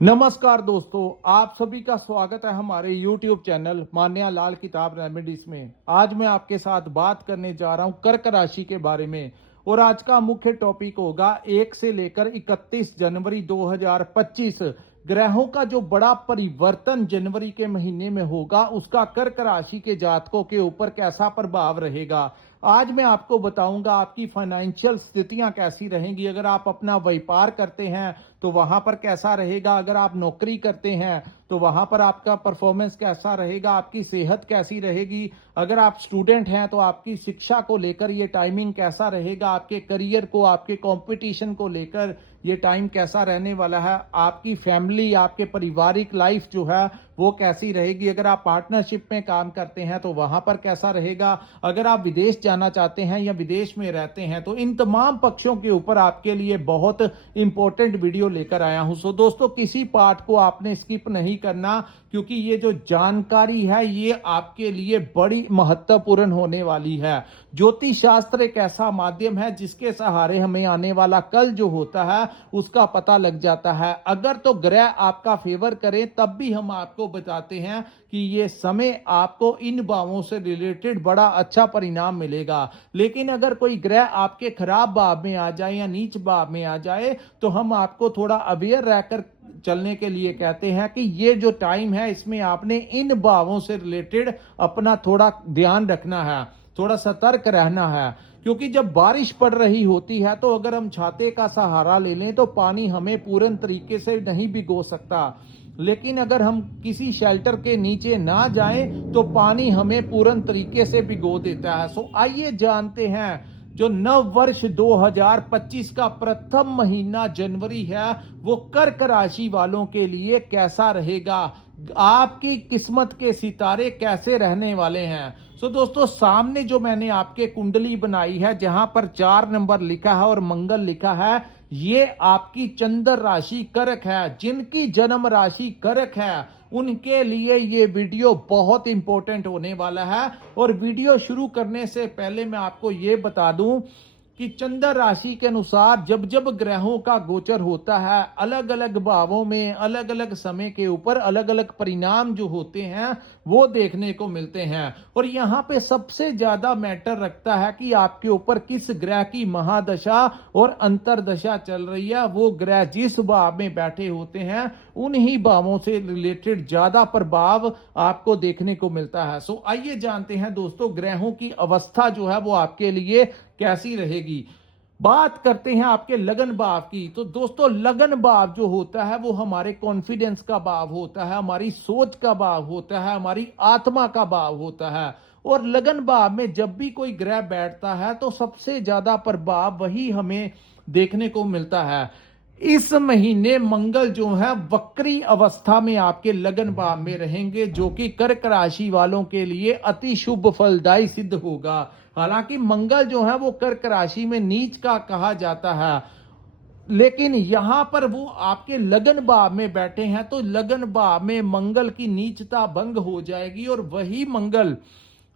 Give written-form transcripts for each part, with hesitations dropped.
नमस्कार दोस्तों, आप सभी का स्वागत है हमारे YouTube चैनल मान्या लाल किताब रेमेडीज में। आज मैं आपके साथ बात करने जा रहा हूं कर्क राशि के बारे में और आज का मुख्य टॉपिक होगा 1 से लेकर 31 जनवरी 2025 ग्रहों का जो बड़ा परिवर्तन जनवरी के महीने में होगा उसका कर्क राशि के जातकों के ऊपर कैसा प्रभाव रहेगा। आज मैं आपको बताऊंगा आपकी फाइनेंशियल स्थितियां कैसी रहेंगी। अगर आप अपना व्यापार करते हैं तो वहां पर कैसा रहेगा, अगर आप नौकरी करते हैं तो वहां पर आपका परफॉर्मेंस कैसा रहेगा, आपकी सेहत कैसी रहेगी, अगर आप स्टूडेंट हैं तो आपकी शिक्षा को लेकर ये टाइमिंग कैसा रहेगा, आपके करियर को, आपके कंपटीशन को लेकर ये टाइम कैसा रहने वाला है, आपकी फैमिली, आपके पारिवारिक लाइफ जो है वो कैसी रहेगी, अगर आप पार्टनरशिप में काम करते हैं तो वहां पर कैसा रहेगा, अगर आप विदेश जाना चाहते हैं या विदेश में रहते हैं तो इन तमाम पक्षों के ऊपर आपके लिए बहुत इंपॉर्टेंट वीडियो लेकर आया हूं। सो दोस्तों, किसी पार्ट को आपने स्किप नहीं करना क्योंकि ये जो जानकारी है ये आपके लिए बड़ी महत्वपूर्ण होने वाली है। ज्योतिष शास्त्र एक ऐसा माध्यम है जिसके सहारे हमें आने वाला कल जो होता है उसका पता लग जाता है। अगर तो ग्रह आपका फेवर करें तब भी हम आपको बताते हैं कि ये समय आपको इन भावों से रिलेटेड बड़ा अच्छा परिणाम मिलेगा। लेकिन अगर कोई ग्रह आपके खराब भाव में आ जाए या नीच भाव में आ जाए तो हम आपको थोड़ा अवेयर रहकर चलने के लिए कहते हैं कि ये जो टाइम है इसमें आपने इन भावों से रिलेटेड अपना थोड़ा ध्यान रखना है, थोड़ा सतर्क रहना है। क्योंकि जब बारिश पड़ रही होती है तो अगर हम छाते का सहारा ले लें तो पानी हमें पूर्ण तरीके से नहीं भिगो सकता, लेकिन अगर हम किसी शेल्टर के नीचे ना जाएं तो पानी हमें पूर्ण तरीके से भिगो देता है। सो आइए जानते हैं जो नव वर्ष 2025 का प्रथम महीना जनवरी है वो कर्क राशि वालों के लिए कैसा रहेगा, आपकी किस्मत के सितारे कैसे रहने वाले हैं। सो दोस्तों, सामने जो मैंने आपके कुंडली बनाई है जहां पर 4 नंबर लिखा है और मंगल लिखा है, ये आपकी चंद्र राशि कर्क है। जिनकी जन्म राशि कर्क है उनके लिए ये वीडियो बहुत इंपॉर्टेंट होने वाला है। और वीडियो शुरू करने से पहले मैं आपको ये बता दूं कि चंद्र राशि के अनुसार जब जब ग्रहों का गोचर होता है अलग अलग भावों में अलग अलग समय के ऊपर अलग अलग परिणाम जो होते हैं वो देखने को मिलते हैं। और यहाँ पे सबसे ज्यादा मैटर रखता है कि आपके ऊपर किस ग्रह की महादशा और अंतरदशा चल रही है। वो ग्रह जिस भाव में बैठे होते हैं उन्हीं भावों से रिलेटेड ज्यादा प्रभाव आपको देखने को मिलता है। सो आइए जानते हैं दोस्तों ग्रहों की अवस्था जो है वो आपके लिए कैसी रहेगी। बात करते हैं आपके लगन भाव की। तो दोस्तों, लगन भाव जो होता है वो हमारे कॉन्फिडेंस का भाव होता है, हमारी सोच का भाव होता है, हमारी आत्मा का भाव होता है। और लगन भाव में जब भी कोई ग्रह बैठता है तो सबसे ज्यादा प्रभाव वही हमें देखने को मिलता है। इस महीने मंगल जो है वक्री अवस्था में आपके लगन भाव में रहेंगे, जो कि कर्क राशि वालों के लिए अति शुभ फलदायी सिद्ध होगा। हालांकि मंगल जो है वो कर्क राशि में नीच का कहा जाता है, लेकिन यहां पर वो आपके लगन भाव में बैठे हैं तो लगन भाव में मंगल की नीचता भंग हो जाएगी और वही मंगल।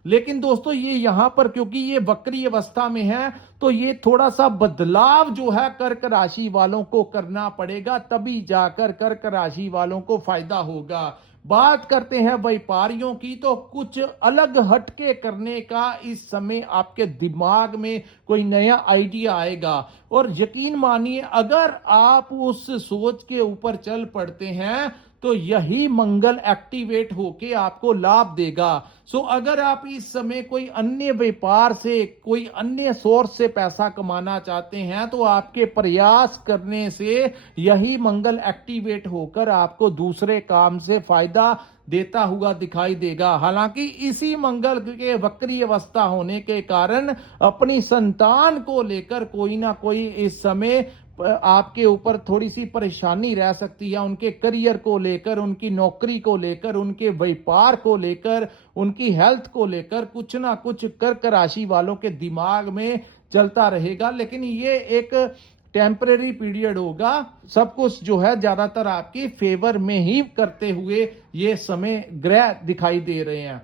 लेकिन दोस्तों, ये यहां पर क्योंकि ये वक्री अवस्था में है तो ये थोड़ा सा बदलाव जो है कर्क राशि वालों को करना पड़ेगा, तभी जाकर कर्क राशि वालों को फायदा होगा। बात करते हैं व्यापारियों की, तो कुछ अलग हटके करने का इस समय आपके दिमाग में कोई नया आइडिया आएगा। और यकीन मानिए, अगर आप उस सोच के ऊपर चल पड़ते हैं तो यही मंगल एक्टिवेट होके आपको लाभ देगा। सो अगर आप इस समय कोई अन्य व्यापार से, कोई अन्य सोर्स से पैसा कमाना चाहते हैं तो आपके प्रयास करने से यही मंगल एक्टिवेट होकर आपको दूसरे काम से फायदा देता हुआ दिखाई देगा। हालांकि इसी मंगल के वक्री अवस्था होने के कारण अपनी संतान को लेकर कोई ना कोई इस समय आपके ऊपर थोड़ी सी परेशानी रह सकती है। उनके करियर को लेकर, उनकी नौकरी को लेकर, उनके व्यापार को लेकर, उनकी हेल्थ को लेकर कुछ ना कुछ कर्क राशि वालों के दिमाग में चलता रहेगा। लेकिन ये एक टेम्परेरी पीरियड होगा। सब कुछ जो है ज्यादातर आपके फेवर में ही करते हुए ये समय ग्रह दिखाई दे रहे हैं।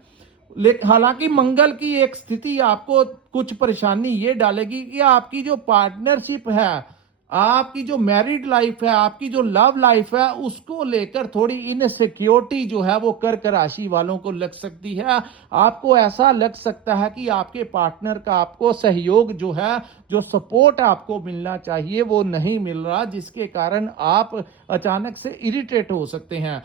लेकिन हालांकि मंगल की एक स्थिति आपको कुछ परेशानी ये डालेगी कि आपकी जो पार्टनरशिप है आपकी जो मैरिड लाइफ है, आपकी जो लव लाइफ है, उसको लेकर थोड़ी इनसिक्योरिटी जो है वो कर्क राशि वालों को लग सकती है। आपको ऐसा लग सकता है कि आपके पार्टनर का आपको सहयोग जो है, जो सपोर्ट आपको मिलना चाहिए वो नहीं मिल रहा, जिसके कारण आप अचानक से इरिटेट हो सकते हैं।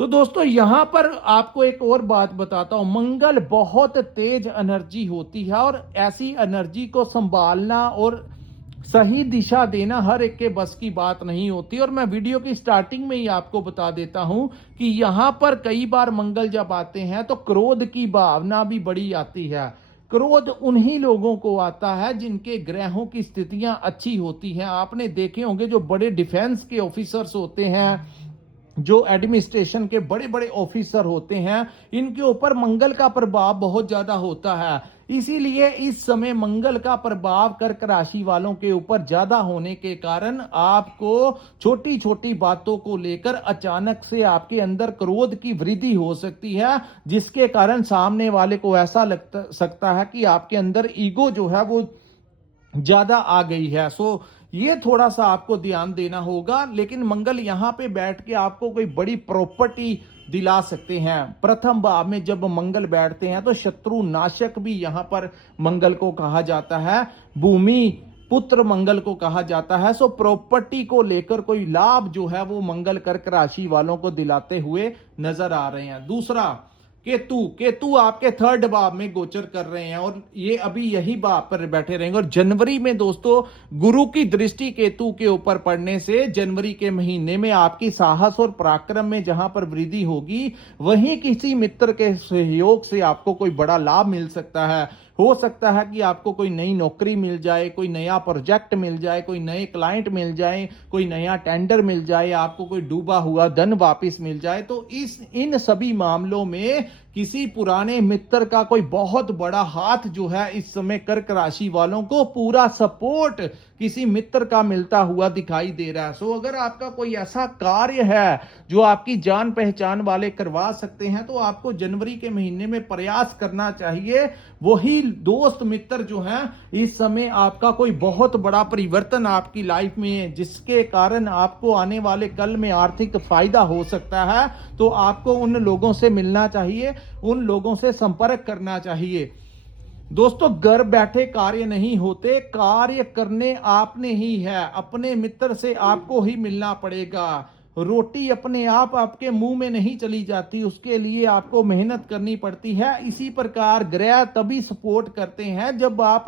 तो दोस्तों यहां पर आपको एक और बात बताता हूं, मंगल बहुत तेज एनर्जी होती है और ऐसी एनर्जी को संभालना और सही दिशा देना हर एक के बस की बात नहीं होती। और मैं वीडियो की स्टार्टिंग में ही आपको बता देता हूं कि यहां पर कई बार मंगल जब आते हैं तो क्रोध की भावना भी बड़ी आती है। क्रोध उन्हीं लोगों को आता है जिनके ग्रहों की स्थितियां अच्छी होती हैं। आपने देखे होंगे जो बड़े डिफेंस के ऑफिसर्स होते हैं, जो एडमिनिस्ट्रेशन के बड़े बड़े ऑफिसर होते हैं, इनके ऊपर मंगल का प्रभाव बहुत ज्यादा होता है। इसीलिए इस समय मंगल का प्रभाव कर्क राशि वालों के ऊपर ज्यादा होने के कारण आपको छोटी छोटी बातों को लेकर अचानक से आपके अंदर क्रोध की वृद्धि हो सकती है, जिसके कारण सामने वाले को ऐसा लग सकता है कि आपके अंदर ईगो जो है वो ज्यादा आ गई है। सो ये थोड़ा सा आपको ध्यान देना होगा। लेकिन मंगल यहां पे बैठ के आपको कोई बड़ी प्रॉपर्टी दिला सकते हैं। प्रथम भाव में जब मंगल बैठते हैं तो शत्रु नाशक भी यहां पर मंगल को कहा जाता है, भूमि पुत्र मंगल को कहा जाता है। सो प्रॉपर्टी को लेकर कोई लाभ जो है वो मंगल कर्क राशि वालों को दिलाते हुए नजर आ रहे हैं। दूसरा, केतु आपके थर्ड भाव में गोचर कर रहे हैं और ये अभी यही भाव पर बैठे रहेंगे। और जनवरी में दोस्तों गुरु की दृष्टि केतु के ऊपर पड़ने से जनवरी के महीने में आपकी साहस और पराक्रम में जहां पर वृद्धि होगी, वहीं किसी मित्र के सहयोग से आपको कोई बड़ा लाभ मिल सकता है। हो सकता है कि आपको कोई नई नौकरी मिल जाए, कोई नया प्रोजेक्ट मिल जाए, कोई नए क्लाइंट मिल जाए, कोई नया टेंडर मिल जाए, आपको कोई डूबा हुआ धन वापस मिल जाए। तो इन सभी मामलों में किसी पुराने मित्र का कोई बहुत बड़ा हाथ जो है इस समय कर्क राशि वालों को पूरा सपोर्ट किसी मित्र का मिलता हुआ दिखाई दे रहा है। सो अगर आपका कोई ऐसा कार्य है जो आपकी जान पहचान वाले करवा सकते हैं तो आपको जनवरी के महीने में प्रयास करना चाहिए। वही दोस्त मित्र जो हैं इस समय आपका कोई बहुत बड़ा परिवर्तन आपकी लाइफ में है, जिसके कारण आपको आने वाले कल में आर्थिक फायदा हो सकता है। तो आपको उन लोगों से मिलना चाहिए, उन लोगों से संपर्क करना चाहिए। दोस्तों घर बैठे कार्य नहीं होते, कार्य करने आपने ही है। अपने मित्र से आपको ही मिलना पड़ेगा। रोटी अपने आप आपके मुंह में नहीं चली जाती, उसके लिए आपको मेहनत करनी पड़ती है। इसी प्रकार ग्रह तभी सपोर्ट करते हैं जब आप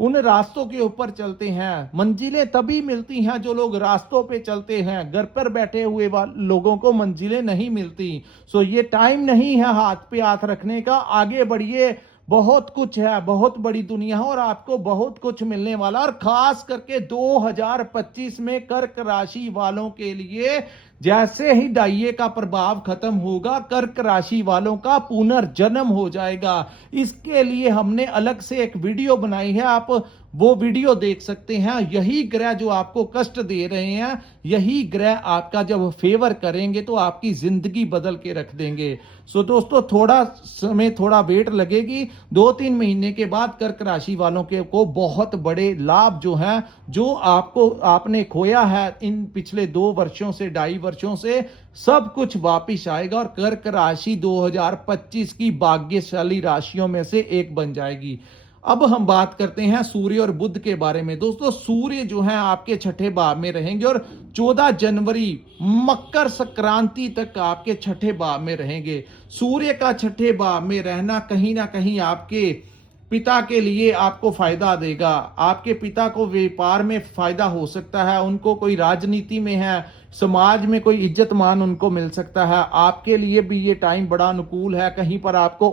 उन रास्तों के ऊपर चलते हैं। मंजिलें तभी मिलती हैं जो लोग रास्तों पे चलते हैं। घर पर बैठे हुए लोगों को मंजिलें नहीं मिलती। सो ये टाइम नहीं है हाथ पे हाथ रखने का, आगे बढ़िए। बहुत कुछ है, बहुत बड़ी दुनिया है और आपको बहुत कुछ मिलने वाला। और खास करके 2025 में कर्क राशि वालों के लिए जैसे ही डाइये का प्रभाव खत्म होगा, कर्क राशि वालों का पुनर्जन्म हो जाएगा। इसके लिए हमने अलग से एक वीडियो बनाई है, आप वो वीडियो देख सकते हैं। यही ग्रह जो आपको कष्ट दे रहे हैं, यही ग्रह आपका जब फेवर करेंगे तो आपकी जिंदगी बदल के रख देंगे। सो दोस्तों थोड़ा समय, थोड़ा वेट लगेगी। 2-3 महीने के बाद कर्क राशि वालों के को बहुत बड़े लाभ जो हैं, जो आपने खोया है इन पिछले 2 वर्षों से, 2.5 वर्षों से, सब कुछ वापिस आएगा और कर्क राशि 2025 की भाग्यशाली राशियों में से एक बन जाएगी। अब हम बात करते हैं सूर्य और बुध के बारे में। दोस्तों सूर्य जो है आपके छठे भाव में रहेंगे और 14 जनवरी मकर संक्रांति तक आपके छठे भाव में रहेंगे। सूर्य का छठे भाव में रहना कहीं ना कहीं आपके पिता के लिए आपको फायदा देगा। आपके पिता को व्यापार में फायदा हो सकता है, उनको कोई राजनीति में है, समाज में कोई इज्जत मान उनको मिल सकता है। आपके लिए भी ये टाइम बड़ा अनुकूल है, कहीं पर आपको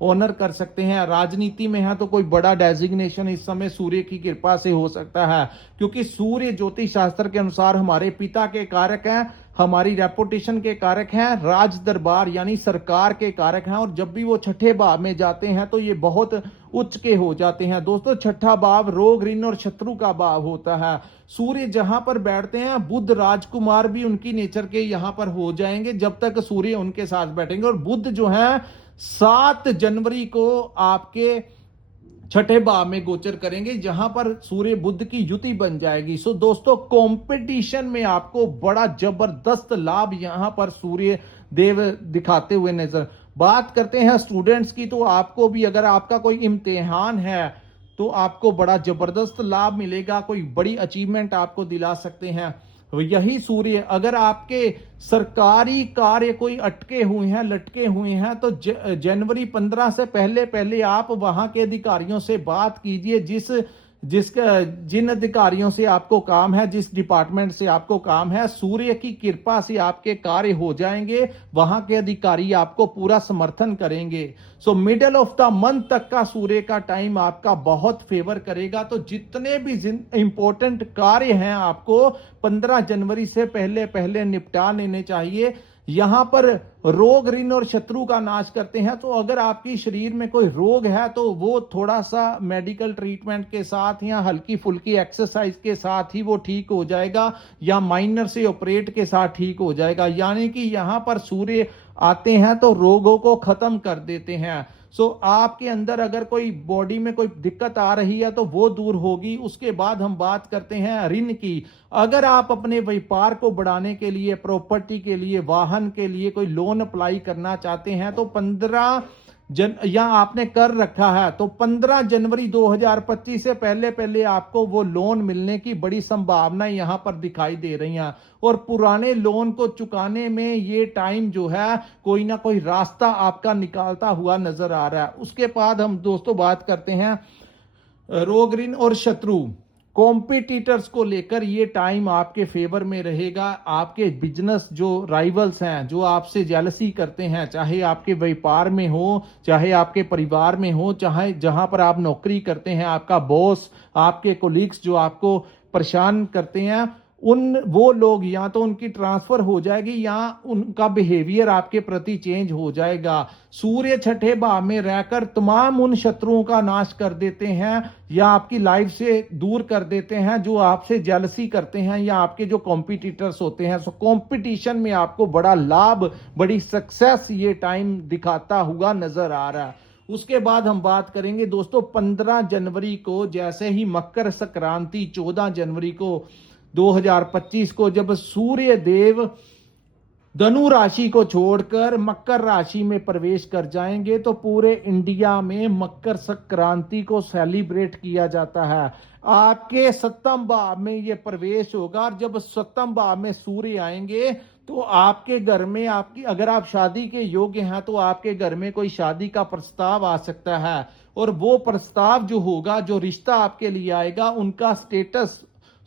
ऑनर कर सकते हैं। राजनीति में है तो कोई बड़ा डेजिग्नेशन इस समय सूर्य की कृपा से हो सकता है, क्योंकि सूर्य ज्योतिष शास्त्र के अनुसार हमारे पिता के कारक हैं, हमारी रेपुटेशन के कारक हैं, राज दरबार यानी सरकार के कारक हैं। और जब भी वो छठे भाव में जाते हैं तो ये बहुत उच्च के हो जाते हैं। दोस्तों छठा भाव रोग, ऋण और शत्रु का भाव होता है। सूर्य जहां पर बैठते हैं, बुध राजकुमार भी उनकी नेचर के यहां पर हो जाएंगे जब तक सूर्य उनके साथ बैठेंगे। और बुध जो है 7 जनवरी को आपके छठे भाव में गोचर करेंगे, जहां पर सूर्य बुध की युति बन जाएगी। सो दोस्तों, कंपटीशन में आपको बड़ा जबरदस्त लाभ यहां पर सूर्य देव दिखाते हुए नजर। बात करते हैं स्टूडेंट्स की, तो आपको भी अगर आपका कोई इम्तिहान है तो आपको बड़ा जबरदस्त लाभ मिलेगा, कोई बड़ी अचीवमेंट आपको दिला सकते हैं। यही सूर्य अगर आपके सरकारी कार्य कोई अटके हुए हैं, लटके हुए हैं, तो जनवरी 15 से पहले पहले आप वहां के अधिकारियों से बात कीजिए, जिन अधिकारियों से आपको काम है, जिस डिपार्टमेंट से आपको काम है, सूर्य की कृपा से आपके कार्य हो जाएंगे। वहां के अधिकारी आपको पूरा समर्थन करेंगे। So middle of the month तक का सूर्य का टाइम आपका बहुत फेवर करेगा। तो जितने भी इंपॉर्टेंट कार्य हैं आपको 15 जनवरी से पहले पहले निपटा लेने चाहिए। यहां पर रोग, ऋण और शत्रु का नाश करते हैं। तो अगर आपकी शरीर में कोई रोग है तो वो थोड़ा सा मेडिकल ट्रीटमेंट के साथ या हल्की फुल्की एक्सरसाइज के साथ ही वो ठीक हो जाएगा, या माइनर से ऑपरेट के साथ ठीक हो जाएगा। यानी कि यहां पर सूर्य आते हैं तो रोगों को खत्म कर देते हैं। सो आपके अंदर अगर कोई बॉडी में कोई दिक्कत आ रही है तो वो दूर होगी। उसके बाद हम बात करते हैं ऋण की। अगर आप अपने व्यापार को बढ़ाने के लिए, प्रॉपर्टी के लिए, वाहन के लिए कोई लोन अप्लाई करना चाहते हैं तो 15 या आपने कर रखा है तो 15 जनवरी 2025 से पहले पहले आपको वो लोन मिलने की बड़ी संभावना यहां पर दिखाई दे रही हैं। और पुराने लोन को चुकाने में ये टाइम जो है कोई ना कोई रास्ता आपका निकालता हुआ नजर आ रहा है। उसके बाद हम दोस्तों बात करते हैं रोग, ऋण और शत्रु। कॉम्पिटिटर्स को लेकर ये टाइम आपके फेवर में रहेगा। आपके बिजनेस जो राइवल्स हैं, जो आपसे जेलसी करते हैं, चाहे आपके व्यापार में हो, चाहे आपके परिवार में हो, चाहे जहां पर आप नौकरी करते हैं, आपका बॉस, आपके कोलीग्स जो आपको परेशान करते हैं, वो लोग या तो उनकी ट्रांसफर हो जाएगी या उनका बिहेवियर आपके प्रति चेंज हो जाएगा। सूर्य छठे भाव में रहकर तमाम उन शत्रुओं का नाश कर देते हैं या आपकी लाइफ से दूर कर देते हैं जो आपसे जेलसी करते हैं या आपके जो कॉम्पिटिटर्स होते हैं। सो कॉम्पिटिशन में आपको बड़ा लाभ, बड़ी सक्सेस ये टाइम दिखाता हुआ नजर आ रहा है। उसके बाद हम बात करेंगे दोस्तों 15 जनवरी को, जैसे ही मकर संक्रांति 14 जनवरी को 2025 को जब सूर्य देव धनु राशि को छोड़कर मकर राशि में प्रवेश कर जाएंगे तो पूरे इंडिया में मकर संक्रांति को सेलिब्रेट किया जाता है। आपके सप्तम भाव में ये प्रवेश होगा और जब सप्तम भाव में सूर्य आएंगे तो आपके घर में, आपकी अगर आप शादी के योग्य हैं तो आपके घर में कोई शादी का प्रस्ताव आ सकता है। और वो प्रस्ताव जो होगा, जो रिश्ता आपके लिए आएगा, उनका स्टेटस,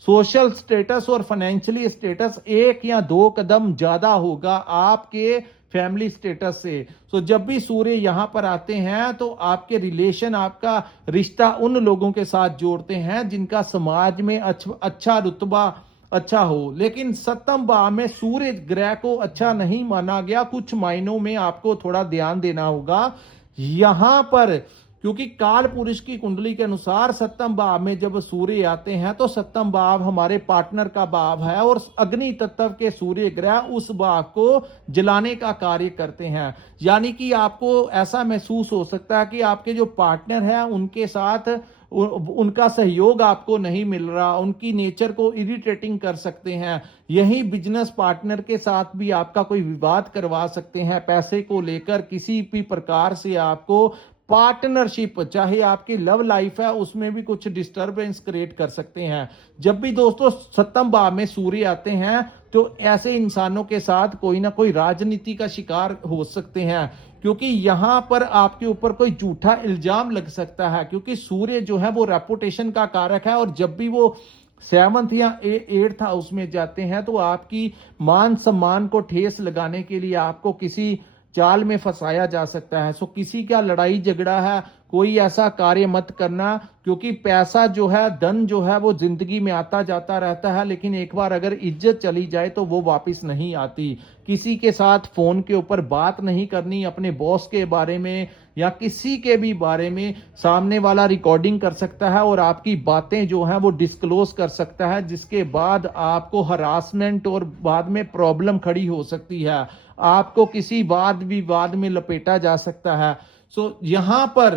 सोशल स्टेटस और फाइनेंशियली स्टेटस 1 या 2 कदम ज्यादा होगा आपके फैमिली स्टेटस से। तो जब भी सूर्य यहां पर आते हैं तो आपके रिलेशन, आपका रिश्ता उन लोगों के साथ जोड़ते हैं जिनका समाज में अच्छा रुतबा, अच्छा हो। लेकिन सप्तम भाव में सूर्य ग्रह को अच्छा नहीं माना गया। कुछ मायनों में आपको थोड़ा ध्यान देना होगा यहां पर, क्योंकि काल पुरुष की कुंडली के अनुसार सप्तम भाव में जब सूर्य आते हैं तो सप्तम भाव हमारे पार्टनर का भाव है और अग्नि तत्व के सूर्य ग्रह उस भाव को जलाने का कार्य करते हैं। यानी कि आपको ऐसा महसूस हो सकता है कि आपके जो पार्टनर है उनके साथ उनका सहयोग आपको नहीं मिल रहा, उनकी नेचर को इरिटेटिंग कर सकते हैं। यही बिजनेस पार्टनर के साथ भी आपका कोई विवाद करवा सकते हैं पैसे को लेकर। किसी भी प्रकार से आपको पार्टनरशिप, चाहे आपकी लव लाइफ है, उसमें भी कुछ डिस्टरबेंस क्रिएट कर सकते हैं। जब भी दोस्तों सप्तम भाव में सूर्य आते हैं तो ऐसे इंसानों के साथ कोई ना कोई राजनीति का शिकार हो सकते हैं, क्योंकि यहां पर आपके ऊपर कोई झूठा इल्जाम लग सकता है। क्योंकि सूर्य जो है वो रेपुटेशन का कारक है और जब भी वो 7th या 8th हाउस में जाते हैं तो आपकी मान सम्मान को ठेस लगाने के लिए आपको किसी जाल में फंसाया जा सकता है। सो किसी का लड़ाई झगड़ा है, कोई ऐसा कार्य मत करना, क्योंकि पैसा जो है, धन जो है वो जिंदगी में आता जाता रहता है, लेकिन एक बार अगर इज्जत चली जाए तो वो वापस नहीं आती। किसी के साथ फोन के ऊपर बात नहीं करनी अपने बॉस के बारे में या किसी के भी बारे में। सामने वाला रिकॉर्डिंग कर सकता है और आपकी बातें जो है वो डिस्क्लोज कर सकता है, जिसके बाद आपको हरासमेंट और बाद में प्रॉब्लम खड़ी हो सकती है। आपको किसी वाद विवाद में लपेटा जा सकता है। सो यहां पर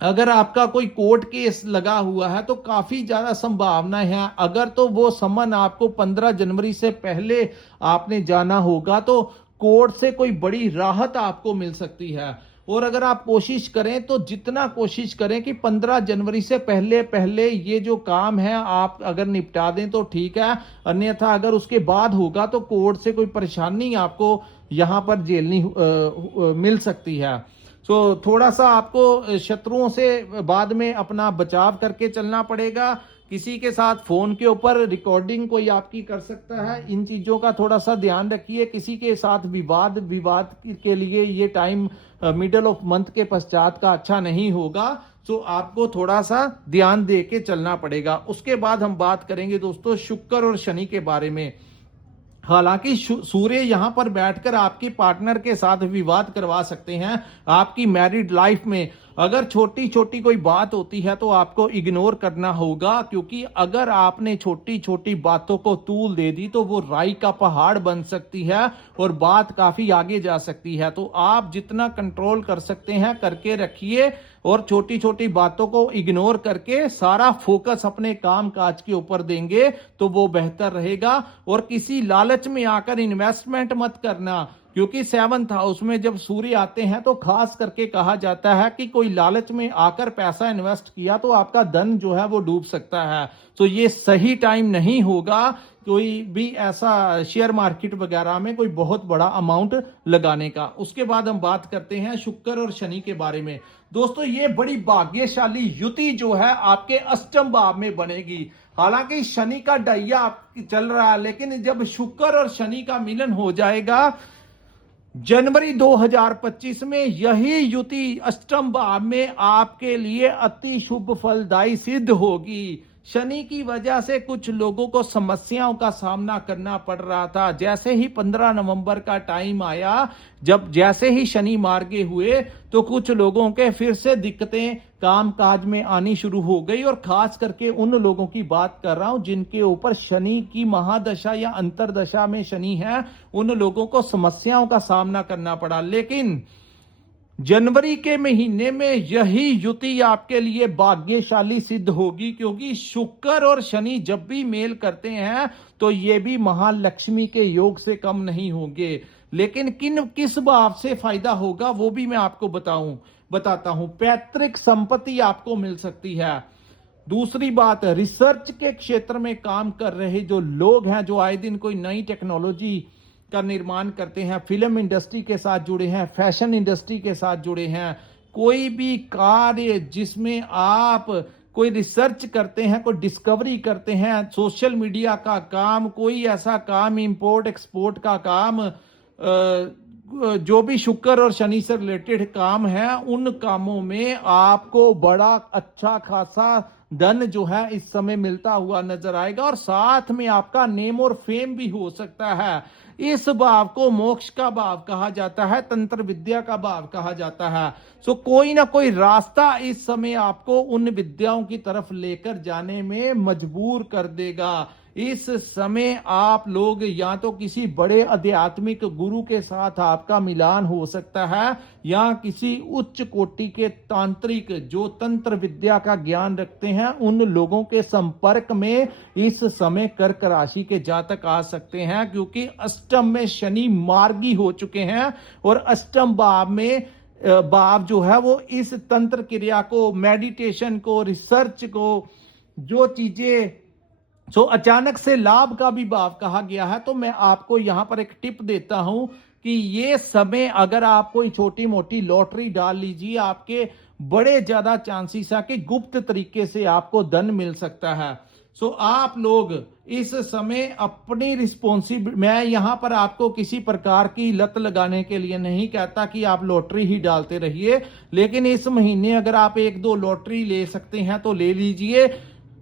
अगर आपका कोई कोर्ट केस लगा हुआ है तो काफी ज्यादा संभावना है, अगर तो वो समन आपको 15 जनवरी से पहले आपने जाना होगा तो कोर्ट से कोई बड़ी राहत आपको मिल सकती है। और अगर आप कोशिश करें तो जितना कोशिश करें कि 15 जनवरी से पहले पहले ये जो काम है आप अगर निपटा दें तो ठीक है, अन्यथा अगर उसके बाद होगा तो कोर्ट से कोई परेशानी आपको यहां पर झेलनी मिल सकती है। तो थोड़ा सा आपको शत्रुओं से बाद में अपना बचाव करके चलना पड़ेगा। किसी के साथ फोन के ऊपर रिकॉर्डिंग कोई आपकी कर सकता है, इन चीजों का थोड़ा सा ध्यान रखिए। किसी के साथ विवाद के लिए ये टाइम मिडल ऑफ मंथ के पश्चात का अच्छा नहीं होगा, तो आपको थोड़ा सा ध्यान दे के चलना पड़ेगा। उसके बाद हम बात करेंगे दोस्तों शुक्र और शनि के बारे में। हालांकि सूर्य यहां पर बैठकर आपके पार्टनर के साथ विवाद करवा सकते हैं। आपकी मैरिड लाइफ में अगर छोटी छोटी कोई बात होती है तो आपको इग्नोर करना होगा, क्योंकि अगर आपने छोटी छोटी बातों को तूल दे दी तो वो राई का पहाड़ बन सकती है और बात काफी आगे जा सकती है। तो आप जितना कंट्रोल कर सकते हैं करके रखिए और छोटी छोटी बातों को इग्नोर करके सारा फोकस अपने काम काज के ऊपर देंगे तो वो बेहतर रहेगा। और किसी लालच में आकर इन्वेस्टमेंट मत करना, क्योंकि 7th हाउस में जब सूर्य आते हैं तो खास करके कहा जाता है कि कोई लालच में आकर पैसा इन्वेस्ट किया तो आपका धन जो है वो डूब सकता है। तो ये सही टाइम नहीं होगा कोई भी ऐसा शेयर मार्केट वगैरह में कोई बहुत बड़ा अमाउंट लगाने का। उसके बाद हम बात करते हैं शुक्र और शनि के बारे में। दोस्तों ये बड़ी भाग्यशाली युति जो है आपके अष्टम भाव में बनेगी। हालांकि शनि का डैया चल रहा है, लेकिन जब शुक्र और शनि का मिलन हो जाएगा जनवरी 2025 में, यही युति अष्टम भाव में आपके लिए अति शुभ फलदायी सिद्ध होगी। शनि की वजह से कुछ लोगों को समस्याओं का सामना करना पड़ रहा था। जैसे ही 15 नवंबर का टाइम आया, जैसे ही शनि मार्गे हुए तो कुछ लोगों के फिर से दिक्कतें काम काज में आनी शुरू हो गई। और खास करके उन लोगों की बात कर रहा हूं जिनके ऊपर शनि की महादशा या अंतरदशा में शनि है, उन लोगों को समस्याओं का सामना करना पड़ा। लेकिन जनवरी के महीने में यही युति आपके लिए भाग्यशाली सिद्ध होगी, क्योंकि शुक्र और शनि जब भी मेल करते हैं तो ये भी महालक्ष्मी के योग से कम नहीं होंगे। लेकिन किस भाव से फायदा होगा वो भी मैं आपको बताता हूं। पैतृक संपत्ति आपको मिल सकती है। दूसरी बात, रिसर्च के क्षेत्र में काम कर रहे जो लोग हैं, जो आए दिन कोई नई टेक्नोलॉजी का निर्माण करते हैं, फिल्म इंडस्ट्री के साथ जुड़े हैं, फैशन इंडस्ट्री के साथ जुड़े हैं, कोई भी कार्य जिसमें आप कोई रिसर्च करते हैं, कोई डिस्कवरी करते हैं, सोशल मीडिया का काम, कोई ऐसा काम, इंपोर्ट एक्सपोर्ट का काम, जो भी शुक्र और शनि से रिलेटेड काम है, उन कामों में आपको बड़ा अच्छा खासा धन जो है इस समय मिलता हुआ नजर आएगा। और साथ में आपका नेम और फेम भी हो सकता है। इस भाव को मोक्ष का भाव कहा जाता है, तंत्र विद्या का भाव कहा जाता है। सो कोई ना कोई रास्ता इस समय आपको उन विद्याओं की तरफ लेकर जाने में मजबूर कर देगा। इस समय आप लोग या तो किसी बड़े आध्यात्मिक गुरु के साथ आपका मिलान हो सकता है, या किसी उच्च कोटि के तांत्रिक जो तंत्र विद्या का ज्ञान रखते हैं उन लोगों के संपर्क में इस समय कर्क राशि के जातक आ सकते हैं, क्योंकि अष्टम में शनि मार्गी हो चुके हैं और अष्टम भाव जो है वो इस तंत्र क्रिया को, मेडिटेशन को, रिसर्च को, जो चीजें अचानक से लाभ का भी भाव कहा गया है। तो मैं आपको यहां पर एक टिप देता हूं कि ये समय अगर आप कोई छोटी मोटी लॉटरी डाल लीजिए, आपके बड़े ज्यादा चांसेस है कि गुप्त तरीके से आपको धन मिल सकता है। आप लोग इस समय अपनी रिस्पॉन्सिबिलिटी, मैं यहां पर आपको किसी प्रकार की लत लगाने के लिए नहीं कहता कि आप लॉटरी ही डालते रहिए, लेकिन इस महीने अगर आप 1-2 लॉटरी ले सकते हैं तो ले लीजिए।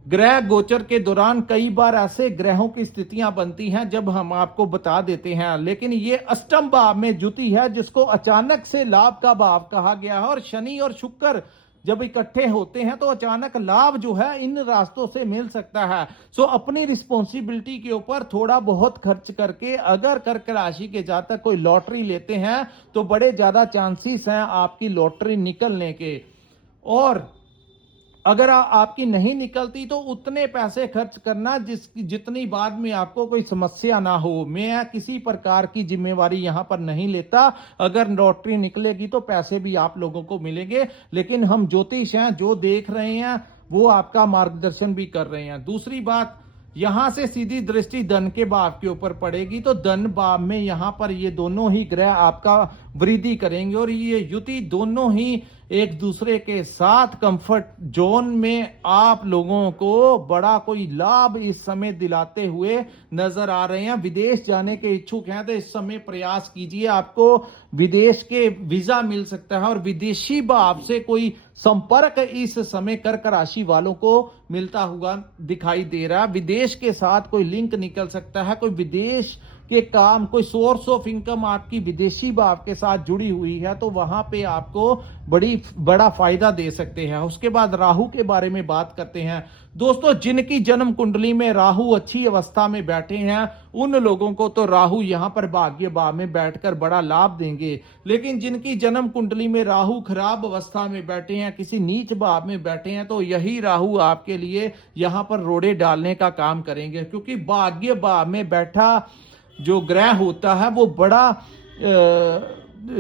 ग्रह गोचर के दौरान कई बार ऐसे ग्रहों की स्थितियां बनती हैं जब हम आपको बता देते हैं, लेकिन ये अष्टम भाव में जुति है जिसको अचानक से लाभ का भाव कहा गया है। और शनि और शुक्र जब इकट्ठे होते हैं तो अचानक लाभ जो है इन रास्तों से मिल सकता है। अपनी रिस्पॉन्सिबिलिटी के ऊपर थोड़ा बहुत खर्च करके अगर कर्क राशि के जातक कोई लॉटरी लेते हैं तो बड़े ज्यादा चांसेस हैं आपकी लॉटरी निकलने के। और अगर आपकी नहीं निकलती तो उतने पैसे खर्च करना जितनी बाद में आपको कोई समस्या ना हो। मैं किसी प्रकार की जिम्मेवारी यहां पर नहीं लेता। अगर लॉटरी निकलेगी तो पैसे भी आप लोगों को मिलेंगे, लेकिन हम ज्योतिष हैं, जो देख रहे हैं वो आपका मार्गदर्शन भी कर रहे हैं। दूसरी बात, यहां से सीधी दृष्टि धन के भाव के ऊपर पड़ेगी, तो धन भाव में यहां पर ये दोनों ही ग्रह आपका वृद्धि करेंगे और ये युति दोनों ही एक दूसरे के साथ कंफर्ट जोन में आप लोगों को बड़ा कोई लाभ इस समय दिलाते हुए नजर आ रहे हैं। विदेश जाने के इच्छुक हैं तो इस समय प्रयास कीजिए, आपको विदेश के वीजा मिल सकता है और विदेशी भाव से कोई संपर्क इस समय कर्क राशि वालों को मिलता हुआ दिखाई दे रहा है। विदेश के साथ कोई लिंक निकल सकता है, कोई विदेश के काम, कोई सोर्स ऑफ इनकम आपकी विदेशी भाव के साथ जुड़ी हुई है, तो वहां पे आपको बड़ा फायदा दे सकते हैं। उसके बाद राहु के बारे में बात करते हैं। दोस्तों, जिनकी जन्म कुंडली में राहु अच्छी अवस्था में बैठे हैं उन लोगों को तो राहु यहां पर भाग्य भाव में बैठकर बड़ा लाभ देंगे, लेकिन जिनकी जन्म कुंडली में राहु खराब अवस्था में बैठे हैं, किसी नीच भाव में बैठे हैं, तो यही राहु आपके लिए यहां पर रोड़े डालने का काम करेंगे। क्योंकि भाग्य भाव में बैठा जो ग्रह होता है वो बड़ा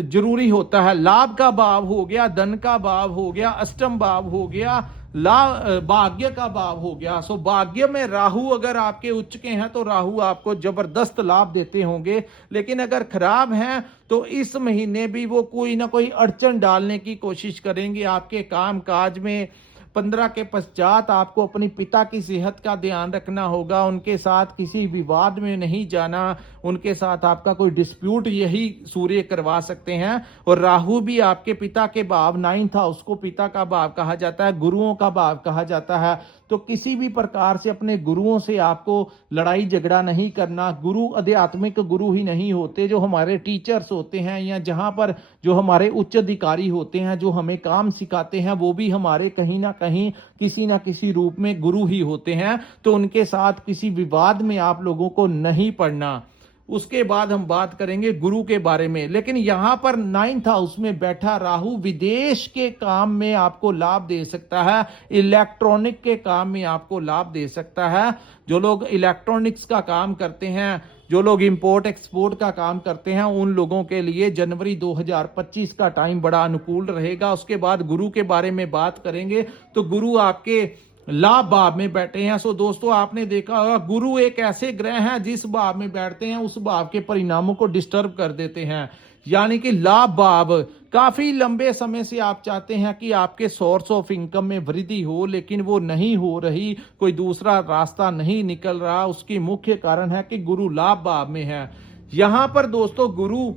जरूरी होता है। लाभ का भाव हो गया, धन का भाव हो गया, अष्टम भाव हो गया, भाग्य का भाव हो गया। सो भाग्य में राहु अगर आपके उच्च के हैं तो राहु आपको जबरदस्त लाभ देते होंगे, लेकिन अगर खराब हैं तो इस महीने भी वो कोई ना कोई अड़चन डालने की कोशिश करेंगे आपके काम काज में। 15 के पश्चात आपको अपनी पिता की सेहत का ध्यान रखना होगा, उनके साथ किसी विवाद में नहीं जाना, उनके साथ आपका कोई डिस्प्यूट यही सूर्य करवा सकते हैं। और राहु भी आपके पिता के भाव 9th हाउस को पिता का भाव कहा जाता है, गुरुओं का भाव कहा जाता है, तो किसी भी प्रकार से अपने गुरुओं से आपको लड़ाई झगड़ा नहीं करना। गुरु आध्यात्मिक गुरु ही नहीं होते, जो हमारे टीचर्स होते हैं या जहां पर जो हमारे उच्च अधिकारी होते हैं जो हमें काम सिखाते हैं, वो भी हमारे कहीं ना कहीं किसी ना किसी रूप में गुरु ही होते हैं। तो उनके साथ किसी विवाद में आप लोगों को नहीं पड़ना। उसके बाद हम बात करेंगे गुरु के बारे में, लेकिन यहां पर 9th हाउस में बैठा राहु विदेश के काम में आपको लाभ दे सकता है, इलेक्ट्रॉनिक के काम में आपको लाभ दे सकता है। जो लोग इलेक्ट्रॉनिक्स का काम करते हैं, जो लोग इंपोर्ट एक्सपोर्ट का काम करते हैं, उन लोगों के लिए जनवरी 2025 का टाइम बड़ा अनुकूल रहेगा। उसके बाद गुरु के बारे में बात करेंगे तो गुरु आपके लाभ भाव में बैठे हैं। सो दोस्तों, आपने देखा होगा गुरु एक ऐसे ग्रह हैं जिस भाव में बैठते हैं उस भाव के परिणामों को डिस्टर्ब कर देते हैं। यानी कि लाभ भाव, काफी लंबे समय से आप चाहते हैं कि आपके सोर्स ऑफ इनकम में वृद्धि हो, लेकिन वो नहीं हो रही, कोई दूसरा रास्ता नहीं निकल रहा। उसकी मुख्य कारण है कि गुरु लाभ भाव में है। यहां पर दोस्तों गुरु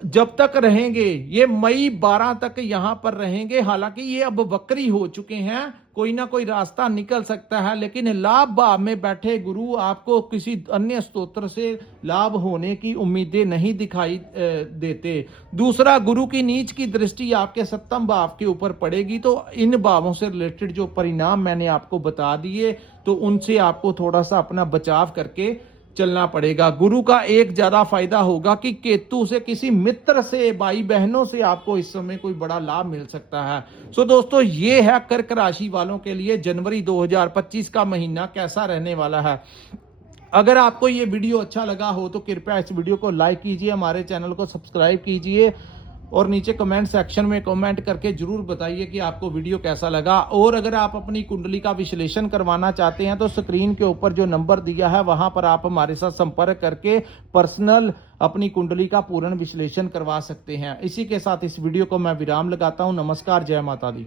जब तक रहेंगे, ये मई 12 तक यहां पर रहेंगे। हालांकि ये अब वक्री हो चुके हैं, कोई ना कोई रास्ता निकल सकता है, लेकिन लाभ भाव में बैठे गुरु आपको किसी अन्य स्तोत्र से लाभ होने की उम्मीदें नहीं दिखाई देते। दूसरा, गुरु की नीच की दृष्टि आपके 7th भाव के ऊपर पड़ेगी, तो इन भावों से रिलेटेड जो परिणाम मैंने आपको बता दिए, तो उनसे आपको थोड़ा सा अपना बचाव करके चलना पड़ेगा। गुरु का एक ज्यादा फायदा होगा कि केतु से, किसी मित्र से, भाई बहनों से आपको इस समय कोई बड़ा लाभ मिल सकता है। सो दोस्तों, ये है कर्क राशि वालों के लिए जनवरी 2025 का महीना कैसा रहने वाला है। अगर आपको ये वीडियो अच्छा लगा हो तो कृपया इस वीडियो को लाइक कीजिए, हमारे चैनल को सब्सक्राइब कीजिए और नीचे कमेंट सेक्शन में कमेंट करके जरूर बताइए कि आपको वीडियो कैसा लगा। और अगर आप अपनी कुंडली का विश्लेषण करवाना चाहते हैं तो स्क्रीन के ऊपर जो नंबर दिया है वहां पर आप हमारे साथ संपर्क करके पर्सनल अपनी कुंडली का पूर्ण विश्लेषण करवा सकते हैं। इसी के साथ इस वीडियो को मैं विराम लगाता हूं। नमस्कार, जय माता दी।